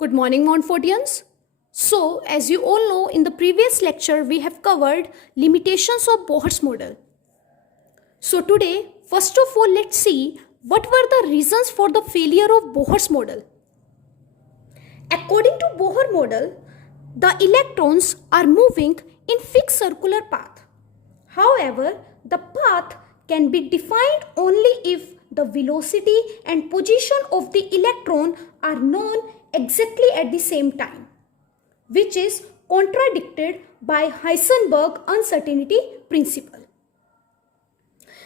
Good morning, Montfortians. So, as you all know, in the previous lecture, we have covered limitations of Bohr's model. So today, first of all, let's see what were the reasons for the failure of Bohr's model. According to Bohr model, the electrons are moving in fixed circular path. However, the path can be defined only if the velocity and position of the electron are known exactly at the same time, which is contradicted by Heisenberg uncertainty principle.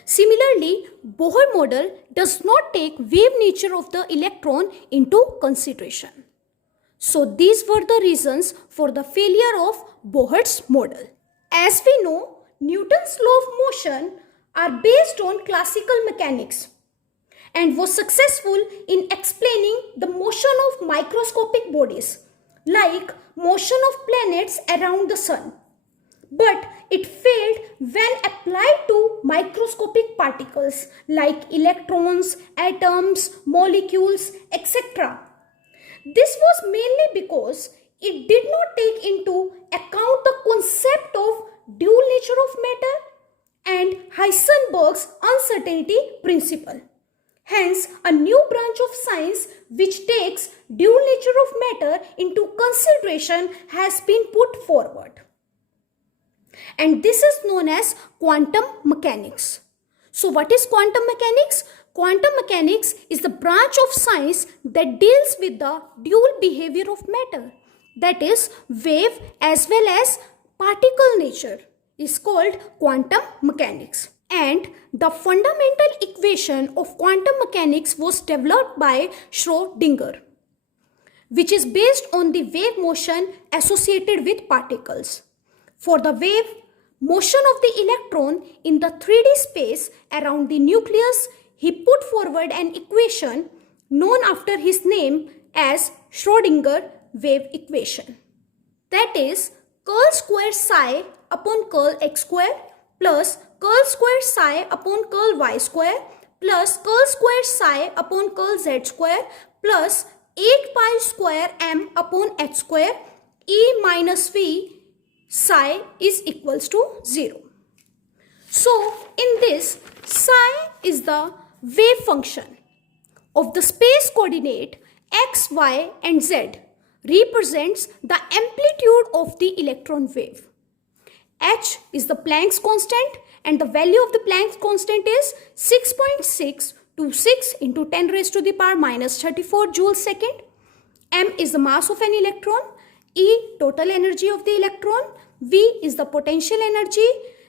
Similarly, Bohr model does not take wave nature of the electron into consideration. So these were the reasons for the failure of Bohr's model. As we know, Newton's law of motion are based on classical mechanics and was successful in explaining the motion of microscopic bodies like motion of planets around the sun. But it failed when applied to microscopic particles like electrons, atoms, molecules, etc. This was mainly because it did not take into account the concept of dual nature of matter and Heisenberg's uncertainty principle. Hence, a new branch of science which takes dual nature of matter into consideration has been put forward. And this is known as quantum mechanics. So what is quantum mechanics? Quantum mechanics is the branch of science that deals with the dual behavior of matter, that is wave as well as particle nature, is called quantum mechanics. And the fundamental equation of quantum mechanics was developed by Schrodinger, which is based on the wave motion associated with particles. For the wave motion of the electron in the 3D space around the nucleus, he put forward an equation known after his name as Schrodinger wave equation. That is curl square psi upon curl x square plus curl square psi upon curl y square plus curl square psi upon curl z square plus 8 pi square m upon h square e minus v psi is equals to 0. So in this, psi is the wave function of the space coordinate x, y and z represents the amplitude of the electron wave. H is the Planck's constant and the value of the Planck's constant is 6.626 into 10 raised to the power minus 34 joules second. M is the mass of an electron. E, total energy of the electron. V is the potential energy.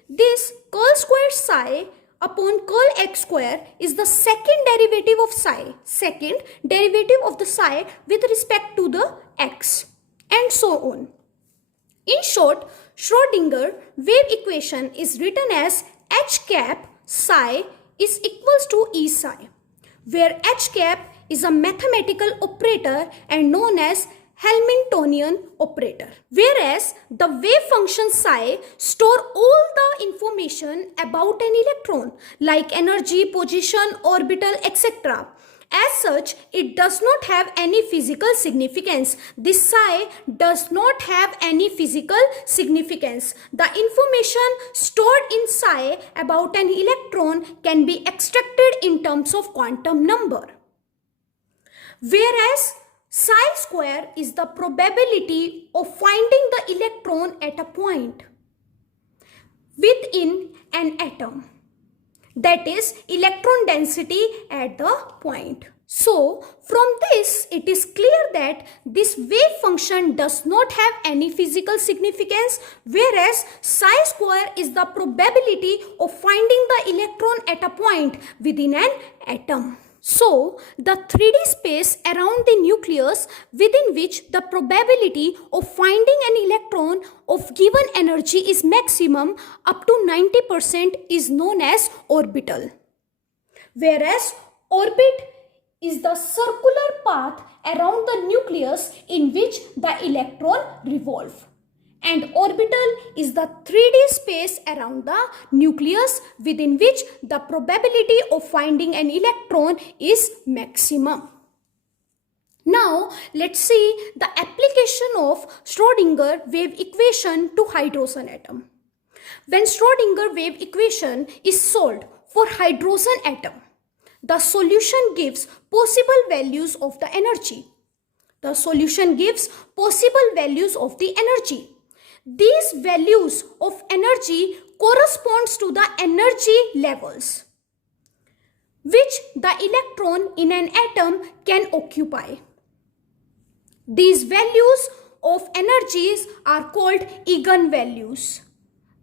This curl square psi upon curl x square is the second derivative of psi, second derivative of the psi with respect to the x, and so on. In short, Schrodinger wave equation is written as h cap psi is equals to E psi, where h cap is a mathematical operator and known as Hamiltonian operator. Whereas the wave function psi store all the information about an electron like energy, position, orbital, etc. As such, it does not have any physical significance. This psi does not have any physical significance. The information stored in psi about an electron can be extracted in terms of quantum number. Whereas psi square is the probability of finding the electron at a point within an atom. That is electron density at the point. So from this it is clear that this wave function does not have any physical significance, whereas psi square is the probability of finding the electron at a point within an atom. So the 3D space around the nucleus within which the probability of finding an electron of given energy is maximum up to 90% is known as orbital. Whereas orbit is the circular path around the nucleus in which the electron revolves. And orbital is the 3D space around the nucleus within which the probability of finding an electron is maximum. Now let's see the application of Schrodinger wave equation to hydrogen atom. When Schrodinger wave equation is solved for hydrogen atom, the solution gives possible values of the energy. The solution gives possible values of the energy. These values of energy corresponds to the energy levels which the electron in an atom can occupy. These values of energies are called eigenvalues.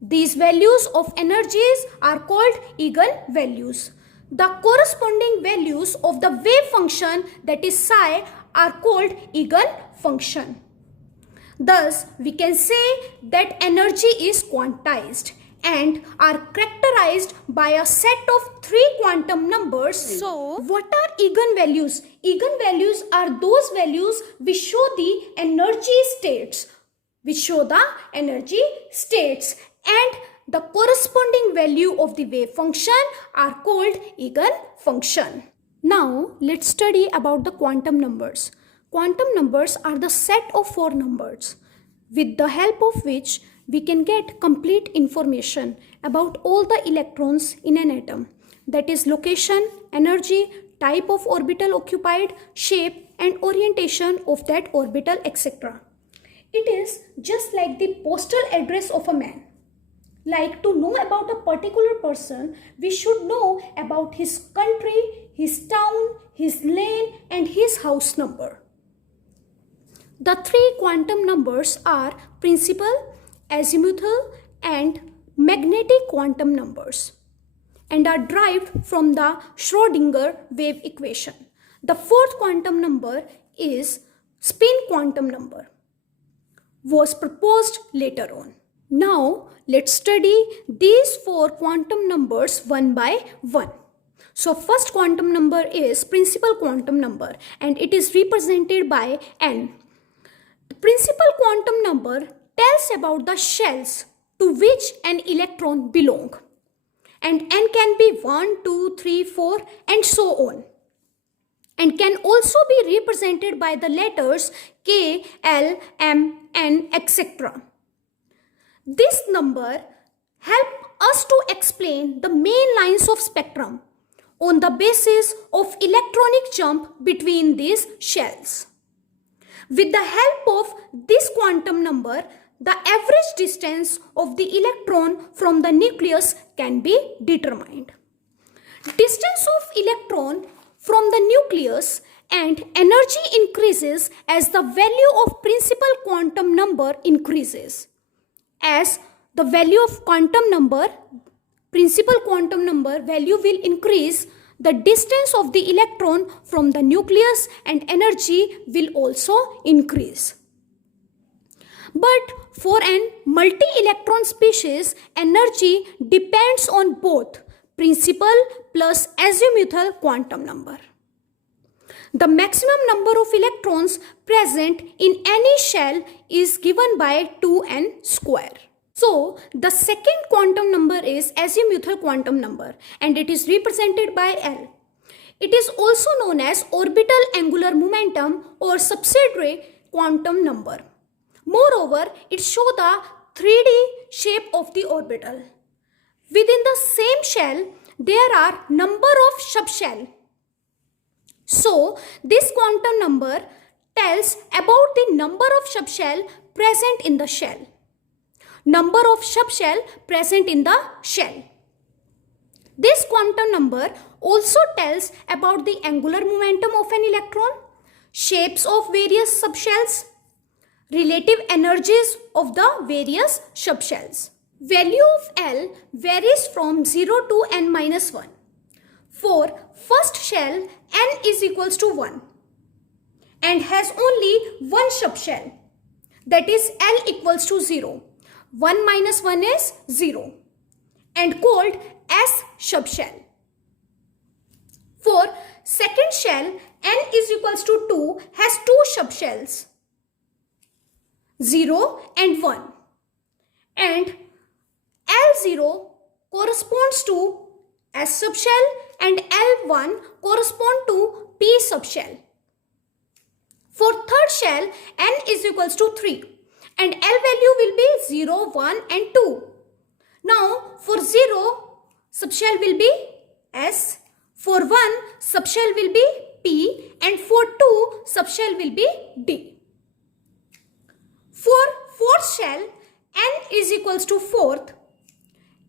These values of energies are called eigenvalues. The corresponding values of the wave function, that is psi, are called eigenfunction. Thus, we can say that energy is quantized and are characterized by a set of 3 quantum numbers. So, what are eigenvalues? Eigenvalues are those values which show the energy states, and the corresponding value of the wave function are called eigenfunction. Now, let's study about the quantum numbers. Quantum numbers are the set of 4 numbers with the help of which we can get complete information about all the electrons in an atom, that is location, energy, type of orbital occupied, shape and orientation of that orbital, etc. It is just like the postal address of a man. Like, to know about a particular person, we should know about his country, his town, his lane and his house number. The 3 quantum numbers are principal, azimuthal and magnetic quantum numbers and are derived from the Schrodinger wave equation. The 4th quantum number is spin quantum number, was proposed later on. Now let's study these 4 quantum numbers one by one. So first quantum number is principal quantum number and it is represented by n. The principal quantum number tells about the shells to which an electron belong, and n can be 1, 2, 3, 4 and so on, and can also be represented by the letters K, L, M, N, etc. This number helps us to explain the main lines of spectrum on the basis of electronic jump between these shells. With the help of this quantum number, the average distance of the electron from the nucleus can be determined. Distance of electron from the nucleus and energy increases as the value of principal quantum number increases. As the value of principal quantum number value will increase, the distance of the electron from the nucleus and energy will also increase. But for an multi-electron species, energy depends on both principal plus azimuthal quantum number. The maximum number of electrons present in any shell is given by 2n square. So, the second quantum number is azimuthal quantum number and it is represented by L. It is also known as orbital angular momentum or subsidiary quantum number. Moreover, it shows the 3D shape of the orbital. Within the same shell, there are number of subshells. So, this quantum number tells about the number of subshell present in the shell. Number of subshell present in the shell. This quantum number also tells about the angular momentum of an electron, shapes of various subshells, relative energies of the various subshells. Value of L varies from 0 to n minus 1. For first shell, n is equals to 1 and has only one subshell, that is L equals to 0. 1 minus 1 is 0 and called S subshell. For second shell, n is equals to 2 has two subshells, 0 and 1, and L0 corresponds to S subshell and L1 correspond to P subshell. For third shell, n is equals to 3 and L value will be 0, 1 and 2. Now for 0, subshell will be S, for 1, subshell will be P and for 2, subshell will be D. For fourth shell, n is equals to 4th,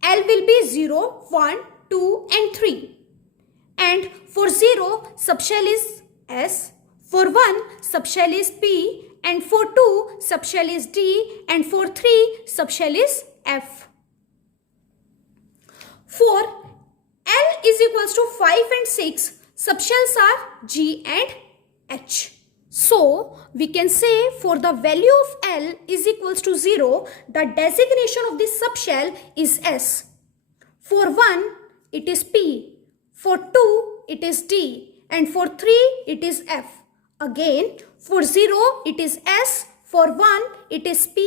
L will be 0, 1, 2 and 3. And for 0, subshell is S, for 1, subshell is P and for 2, subshell is D and for 3, subshell is F. For L is equals to 5 and 6, subshells are G and H. So, we can say for the value of L is equals to 0, the designation of this subshell is S. For 1, it is P. For 2, it is D. And for 3, it is F. Again, for 0, it is S. For 1, it is P.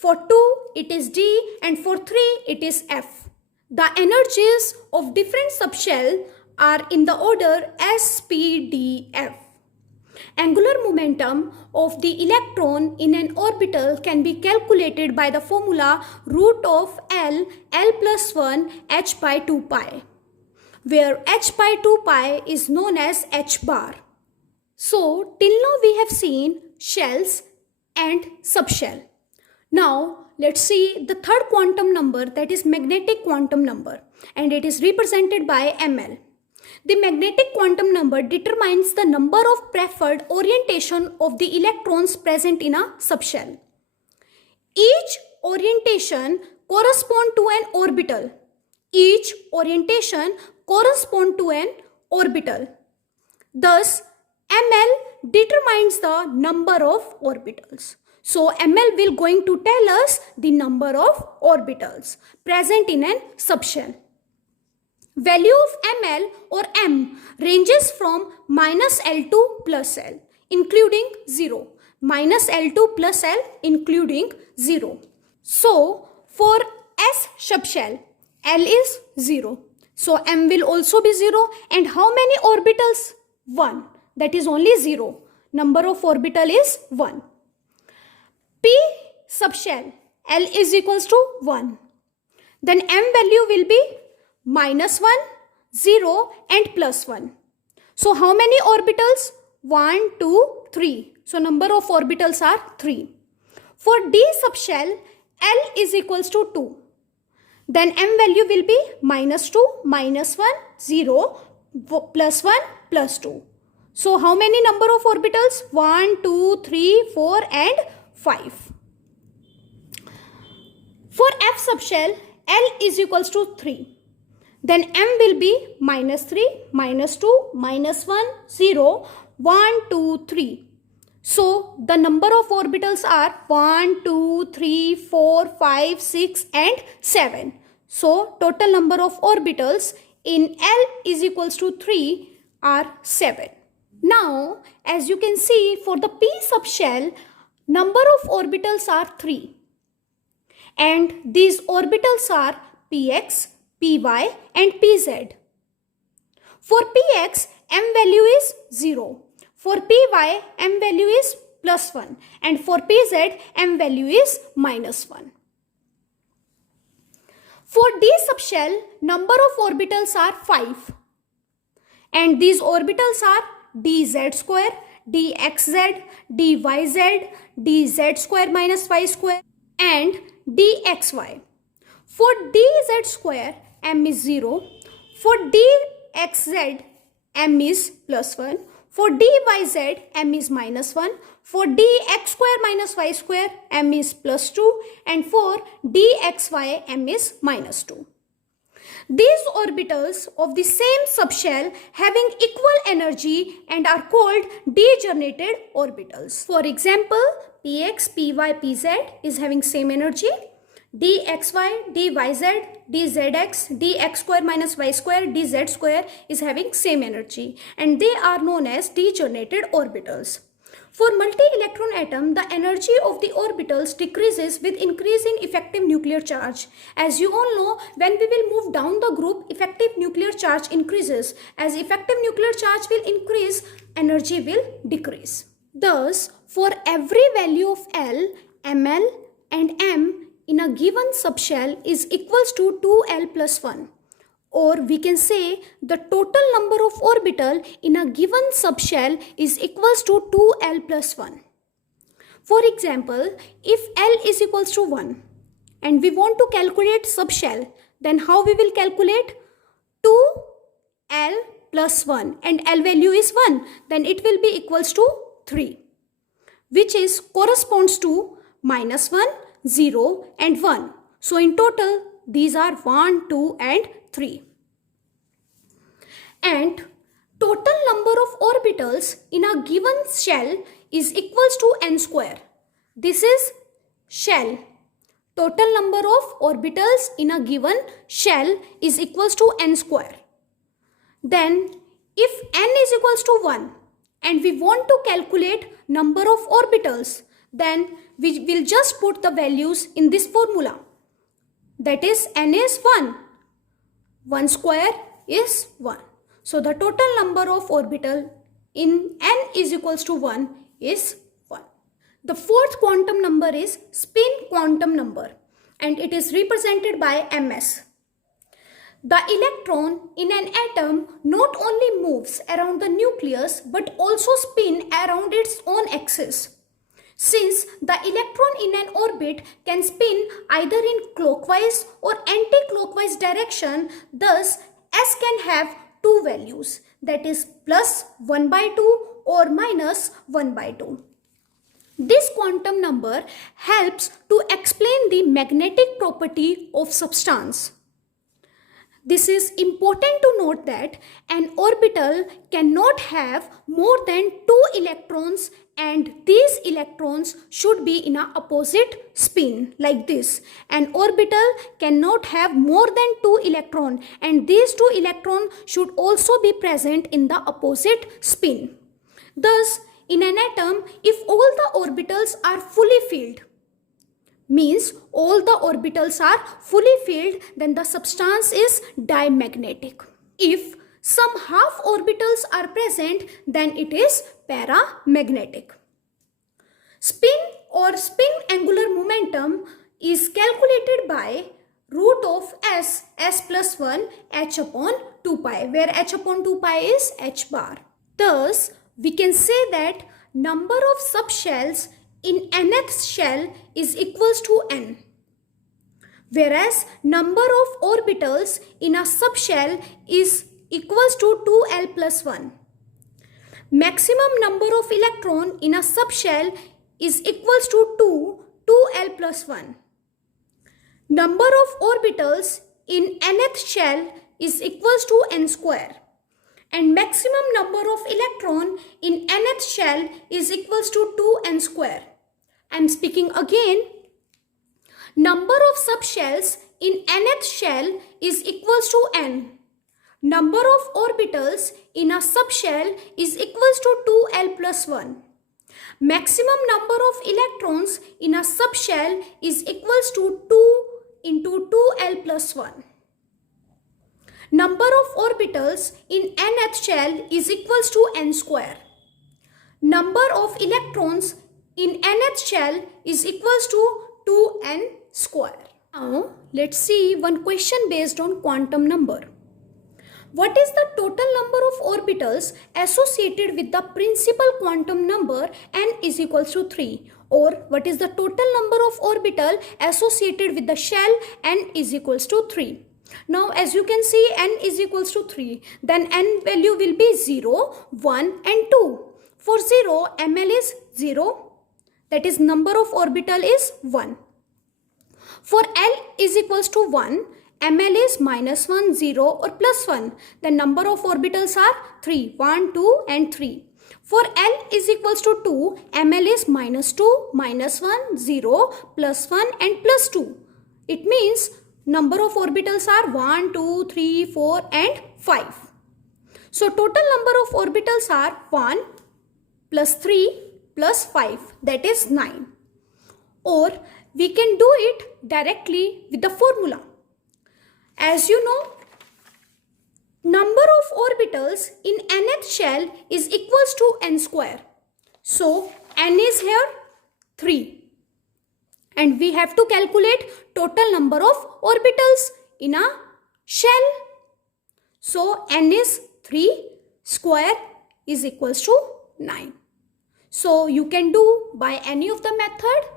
For 2, it is D. And for 3, it is F. The energies of different subshell are in the order S, P, D, F. Angular momentum of the electron in an orbital can be calculated by the formula root of L plus 1 h by 2 pi, where h by 2 pi is known as h bar. So, till now we have seen shells and subshell. Now, let's see the third quantum number, that is magnetic quantum number, and it is represented by ml. The magnetic quantum number determines the number of preferred orientation of the electrons present in a subshell. Each orientation corresponds to an orbital. Each orientation corresponds to an orbital. Thus, ml determines the number of orbitals. So, ml will going to tell us the number of orbitals present in an subshell. Value of ml or m ranges from minus L to plus L, including 0. Minus L to plus L, including 0. So, for S subshell, L is 0. So, m will also be 0. And how many orbitals? 1. That is only 0. Number of orbital is 1. P subshell, L is equals to 1. Then m value will be minus 1, 0 and plus 1. So how many orbitals? 1, 2, 3. So number of orbitals are 3. For D subshell, L is equals to 2. Then m value will be minus 2, minus 1, 0, plus 1, plus 2. So how many number of orbitals? 1, 2, 3, 4 and 5. For F subshell, L is equals to 3. Then m will be minus 3, minus 2, minus 1, 0, 1, 2, 3. So, the number of orbitals are 1, 2, 3, 4, 5, 6 and 7. So, total number of orbitals in L is equals to 3 are 7. Now, as you can see, for the P subshell, number of orbitals are 3. And these orbitals are Px, Py and Pz. For Px, m value is 0. For Py, m value is plus 1. And for Pz, m value is minus 1. For D subshell, number of orbitals are 5. And these orbitals are dz square, dxz, dyz, dz square minus y square and dxy. For dz square, m is 0. For dxz, m is plus 1. For dyz, m is minus 1. For dx square minus y square, m is plus 2. And for dxy, m is minus 2. These orbitals of the same subshell having equal energy and are called degenerated orbitals. For example, Px, Py, Pz is having same energy. dxy, dyz, dzx, dx square minus y square, dz square is having same energy and they are known as degenerated orbitals. For multi-electron atom, the energy of the orbitals decreases with increase in effective nuclear charge. As you all know, when we will move down the group, effective nuclear charge increases. As effective nuclear charge will increase, energy will decrease. Thus, for every value of L, ml and m in a given subshell is equals to 2L plus 1. Or we can say the total number of orbital in a given subshell is equals to 2L plus 1. For example, if L is equals to 1 and we want to calculate subshell, then how we will calculate? 2L plus 1 and L value is 1, then it will be equals to 3, which is corresponds to minus 1, 0 and 1. So in total these are 1, 2 and 3. And total number of orbitals in a given shell is equals to n square. This is shell. Total number of orbitals in a given shell is equals to n square. Then if n is equals to 1 and we want to calculate number of orbitals, then we will just put the values in this formula. That is n is 1. 1 square is 1. So the total number of orbital in n is equals to 1 is 1. The fourth quantum number is spin quantum number and it is represented by ms. The electron in an atom not only moves around the nucleus but also spins around its own axis. Since the electron in an orbit can spin either in clockwise or anti-clockwise direction, thus S can have two values, that is plus 1 by 2 or minus 1 by 2. This quantum number helps to explain the magnetic property of substance. This is important to note that an orbital cannot have more than 2 electrons and these electrons should be in an opposite spin like this. An orbital cannot have more than 2 electrons and these 2 electrons should also be present in the opposite spin. Thus, in an atom, if all the orbitals are fully filled, means all the orbitals are fully filled, then the substance is diamagnetic. If some half orbitals are present, then it is paramagnetic. Spin or spin angular momentum is calculated by root of s plus 1 h upon 2 pi, where h upon 2 pi is h bar. Thus, we can say that number of subshells in nth shell is equals to n, whereas number of orbitals in a subshell is equals to 2L plus 1. Maximum number of electron in a subshell is equals to 2L plus 1. Number of orbitals in nth shell is equals to n square. And maximum number of electron in nth shell is equals to 2n square. I am speaking again. Number of subshells in nth shell is equals to n. Number of orbitals in a subshell is equals to 2L plus 1. Maximum number of electrons in a subshell is equals to 2 into 2L plus 1. Number of orbitals in nth shell is equals to n square. Number of electrons in nth shell is equals to 2n square. Now let's see one question based on quantum number. What is the total number of orbitals associated with the principal quantum number n is equals to 3? Or what is the total number of orbital associated with the shell n is equals to 3? Now as you can see, n is equals to 3, then n value will be 0, 1 and 2. For 0, ml is 0, that is number of orbital is 1. For L is equals to 1, ml is minus 1, 0 or plus 1. The number of orbitals are 3, 1, 2 and 3. For L is equals to 2, ml is minus 2, minus 1, 0, plus 1 and plus 2. It means number of orbitals are 1, 2, 3, 4 and 5. So total number of orbitals are 1 plus 3 plus 5, that is 9. Or we can do it directly with the formula. As you know, number of orbitals in nth shell is equals to n square. So n is here 3. And we have to calculate total number of orbitals in a shell. So n is 3, square is equals to 9. So you can do by any of the method.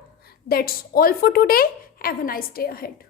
That's all for today. Have a nice day ahead.